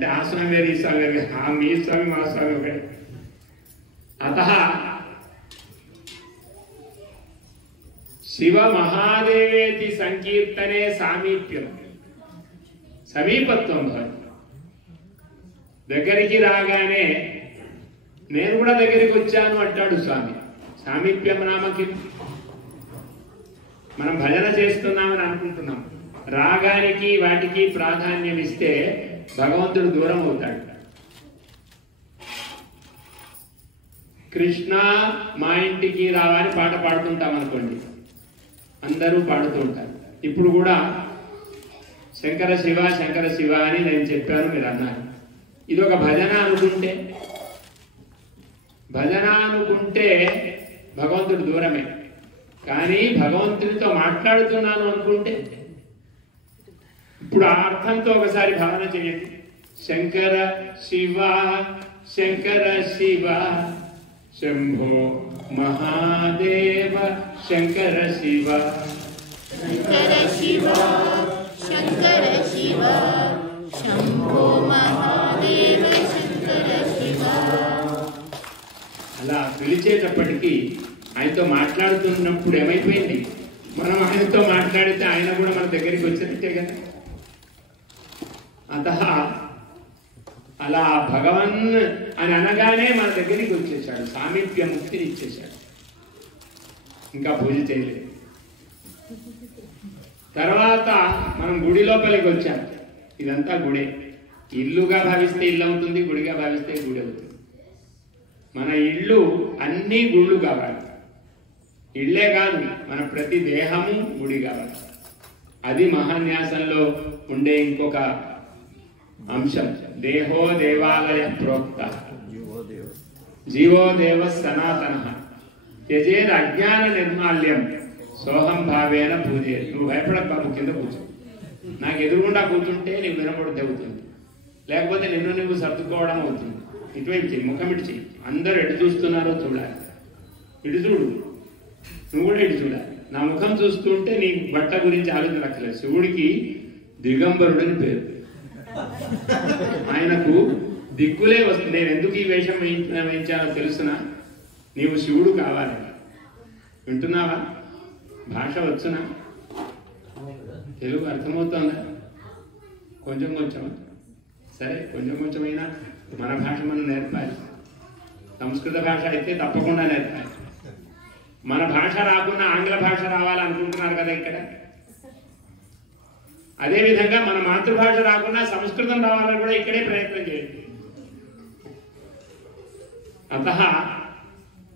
అంటే ఆ స్వామి వేరు ఈ స్వామి వేరు, మీ స్వామి మా స్వామి ఒకటే. అతః శివ మహాదేవేతి సంకీర్తనే సామీప్యం, సమీపత్వం భవతి. దగ్గరికి రాగానే నేను కూడా దగ్గరికి వచ్చాను అంటాడు స్వామి. సామీప్యం నామకి మనం భజన చేస్తున్నామని అనుకుంటున్నాం, రాగానికి వాటికి ప్రాధాన్యం ఇస్తే భగవంతుడు దూరం అవుతాడు. కృష్ణ మా ఇంటికి రావని పాట పాడుతుంటాం అనుకోండి, అందరూ పాడుతూ ఉంటారు. ఇప్పుడు కూడా శంకర శివ శంకర శివ అని నేను చెప్పాను, మీరు అన్నారు. ఇది ఒక భజన అనుకుంటే, భజన అనుకుంటే భగవంతుడు దూరమే. కానీ భగవంతుడితో మాట్లాడుతున్నాను అనుకుంటే, ఇప్పుడు ఆ అర్థంతో ఒకసారి భావన చేయండి. శంకర శివ శంకర శివ శంభో మహాదేవ శంకర శివ శంకర శివ శంకర శివ శంభో మహాదేవ శంకర శివ. అలా పిలిచేటప్పటికీ ఆయనతో మాట్లాడుతున్నప్పుడు ఏమైపోయింది, మనం ఆయనతో మాట్లాడితే ఆయన కూడా మన దగ్గరికి వచ్చినట్టే కదా. అతః అలా భగవన్ అని అనగానే మన దగ్గరికి వచ్చేసాడు, సామీప్య ముక్తిని ఇచ్చేశాడు. ఇంకా పూజ చేయలేదు. తర్వాత మనం గుడి లోపలికి వచ్చాం. ఇదంతా గుడే. ఇల్లుగా భావిస్తే ఇల్లు అవుతుంది, గుడిగా భావిస్తే గుడి అవుతుంది. మన ఇల్లు అన్నీ గుళ్ళు కావాలి. ఇళ్లే కాదు, మన ప్రతి దేహము గుడి కావాలి. అది మహాన్యాసంలో ఉండే ఇంకొక అంశం. దేహో దేవాలయ ప్రోక్త జీవో దేవ సనాతన త్యజేద అజ్ఞాన నిర్మాల్యం సోహం భావేన పూజే. నువ్వు భయపడక బాబు, కింద కూర్చో. నాకు ఎదురుగుండా కూర్చుంటే నీకు వినపడి అవుతుంది, లేకపోతే నిన్ను నువ్వు సర్దుకోవడం అవుతుంది. ఇటువైపు చెయ్యి, ముఖం ఇటు చెయ్యి. అందరూ ఎటు చూస్తున్నారో చూడాలి. ఇటు చూడు, నువ్వు కూడా ఇటు చూడాలి. నా ముఖం చూస్తుంటే నీ బట్ట గురించి ఆలోచనక్కర్లేదు. శివుడికి దిగంబరుడని పేరు. ఆయనకు దిక్కులే వస్తుంది. నేను ఎందుకు ఈ వేషం వేయించానో తెలుసునా? నీవు శివుడు కావాలి. వింటున్నావా? భాష వచ్చునా? తెలుగు అర్థమవుతుందా? కొంచెం కొంచెం. సరే, కొంచెం కొంచెమైనా మన భాష మనం నేర్పాలి. సంస్కృత భాష అయితే తప్పకుండా నేర్పాలి. మన భాష రాకుండా ఆంగ్ల భాష రావాలనుకుంటున్నారు కదా ఇక్కడ. అదేవిధంగా మన మాతృభాష రాకుండా సంస్కృతం రావాలని కూడా ఇక్కడే ప్రయత్నం చేయండి. అతః